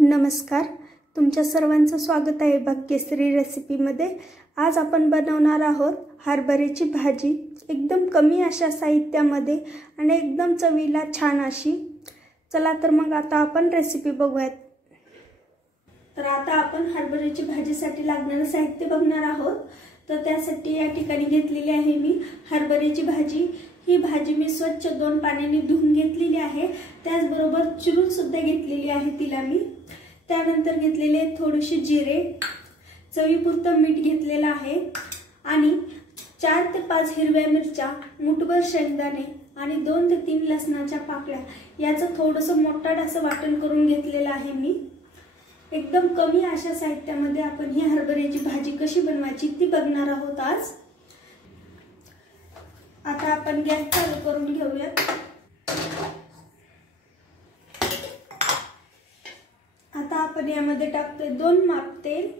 नमस्कार, तुमच्या सर्वांचं स्वागत आहे भाग्यश्री रेसिपीमध्ये। आज आपण बनवणार आहोत हरभऱ्याची भाजी, एकदम कमी अशा साहित्यामध्ये आणि एकदम चवीला छान अशी। चला तर मग आता आपण रेसिपी बघूयात। तर आता आपण हरभऱ्याची भाजीसाठी लागणारे साहित्य बघणार आहोत। तर त्यासाठी या ठिकाणी घेतलेली आहे मी हरभऱ्याची भाजी। ही भाजी मी स्वच्छ 2 पाण्याने धुवून घेतलेली आहे, त्याचबरोबर चिरून सुद्धा घेतलेली आहे तिला मी। त्यानंतर घेतलेले थोडेसे जिरे, चवीपुरतं मीठ घेतलेलं आहे आणि 4 ते 5 हिरव्या मिरच्या, मुठभर शेंगदाणे आणि 2 ते 3 लसणाच्या पाकळ्या याचं थोडंसं मोठाड असं वाटण करून घेतलेलं आहे मी। एकदम कमी अशा साहित्यामध्ये आपण ही हरभऱ्याची भाजी कशी बनवायची ती बघणार आहोत आज। आता आपण गॅस चालू करून घेऊयात। आता आपण यामध्ये टाकतोय 2 माप तेल।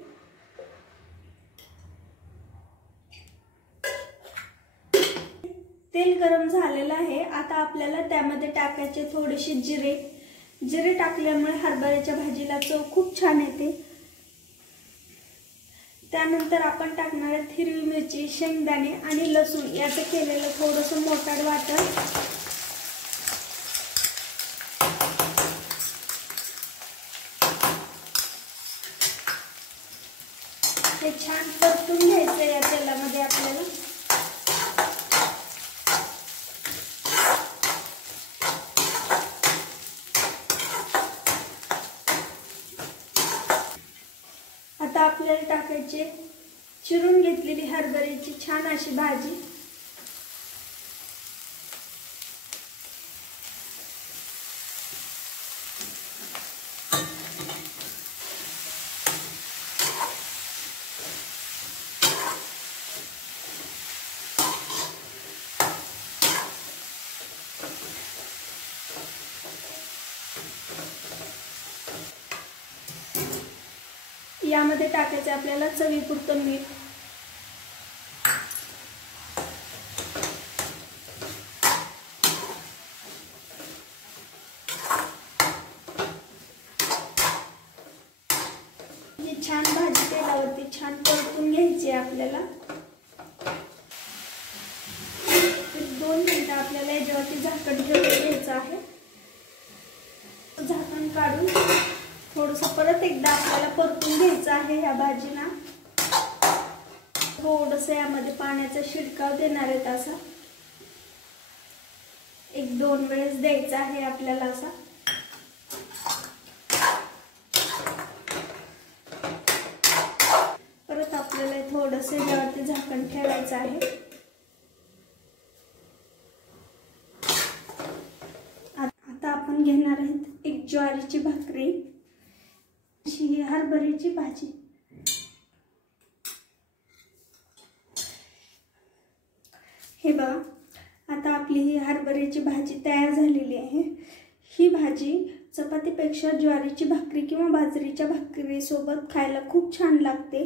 तेल गरम झालेलं आहे। आता आपल्याला त्यामध्ये टाकायचे थोडेसे जिरे। जिरे टाकल्यामुळे हरभऱ्याच्या भाजीला चव खूप छान येते। त्यानंतर आपण टाकणार आहे हिरवी मिरची, शेंगदाणे आणि लसूण याचं केलेलं थोडंसं मोठाड वाटण। हे छान परतून घ्यायचं या तेलामध्ये आपल्याला। आता आपल्याला टाकायचे चिरून घेतलेली हरभऱ्याची छान अशी भाजी। यामध्ये टाकायचे आपल्याला चवीपुरतं मीठ। ही छान भाजी तेलावरती छान परतून घ्यायची आपल्याला। 2 मिनिटं आपल्याला याच्यावरती झाकण ठेवून घ्यायचं आहे। झाकण काढून थोडंसं परत एकदा आपल्याला परतून घ्यायचं आहे या भाजीला। थोडंसं यामध्ये पाण्याचा शिडकाव देणार आहे असा, 1-2 वेळेस द्यायचा आहे आपल्याला असा। परत आपल्याला थोडंसं यावरती झाकण ठेवायचं आहे। आता आपण घेणार आहोत एक ज्वारीची भाकरी, ही हरभऱ्याची भाजी। हे बघा, आता आपली ही हरभऱ्याची भाजी तयार झालेली आहे। ही भाजी चपातीपेक्षा ज्वारीची भाकरी किंवा बाजरीच्या भाकरी सोबत खायला खूप छान लागते।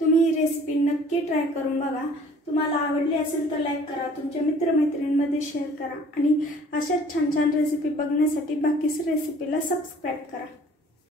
तुम्ही ही रेसिपी नक्की ट्राय करून बघा। तुम्हाला आवडली असेल तर लाईक करा, तुमच्या मित्रमैत्रिणींमध्ये शेअर करा आणि अशाच छान छान रेसिपी बघण्यासाठी भाग्यश्री रेसिपीला सबस्क्राइब करा।